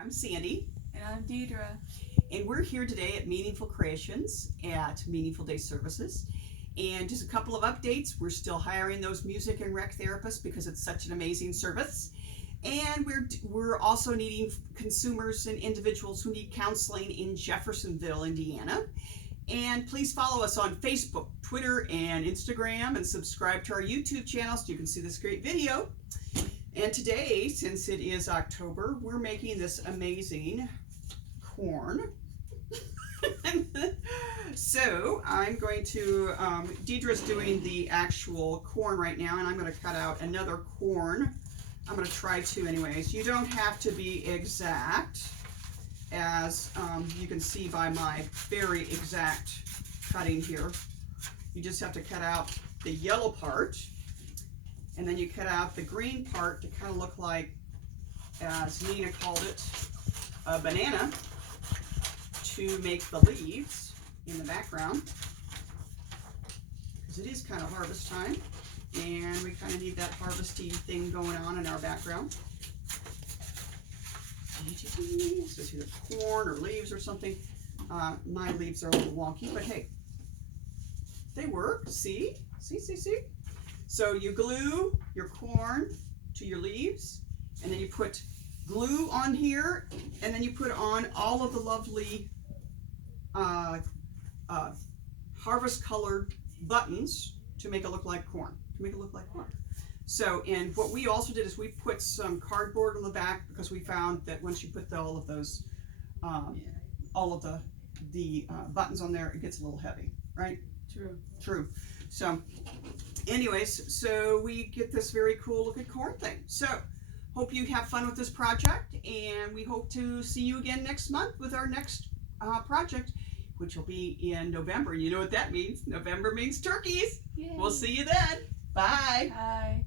I'm Sandy. And I'm Deidra. And we're here today at Meaningful Creations at Meaningful Day Services. And just a couple of updates. We're still hiring those music and rec therapists because it's such an amazing service. And we're also needing consumers and individuals who need counseling in Jeffersonville, Indiana. And please follow us on Facebook, Twitter, and Instagram, and subscribe to our YouTube channel so you can see this great video. And today, since it is October, we're making this amazing corn. So I'm going to, Deidre's doing the actual corn right now, and I'm going to cut out another corn. I'm going to try to anyways. You don't have to be exact, as you can see by my very exact cutting here. You just have to cut out the yellow part, and then you cut out the green part to kind of look like, as Nina called it, a banana, to make the leaves in the background, because it is kind of harvest time, and we kind of need that harvesty thing going on in our background. So it's either corn or leaves or something. My leaves are a little wonky, but hey, they work. See? See? So you glue your corn to your leaves, and then you put glue on here, and then you put on all of the lovely harvest colored buttons to make it look like corn. So, and what we also did is we put some cardboard on the back, because we found that once you put all of those, all of the buttons on there, it gets a little heavy, right? True. So, anyways, so we get this very cool looking corn thing. So, hope you have fun with this project, and we hope to see you again next month with our next project, which will be in November. You know what that means? November means turkeys. Yay. We'll see you then. Bye. Bye.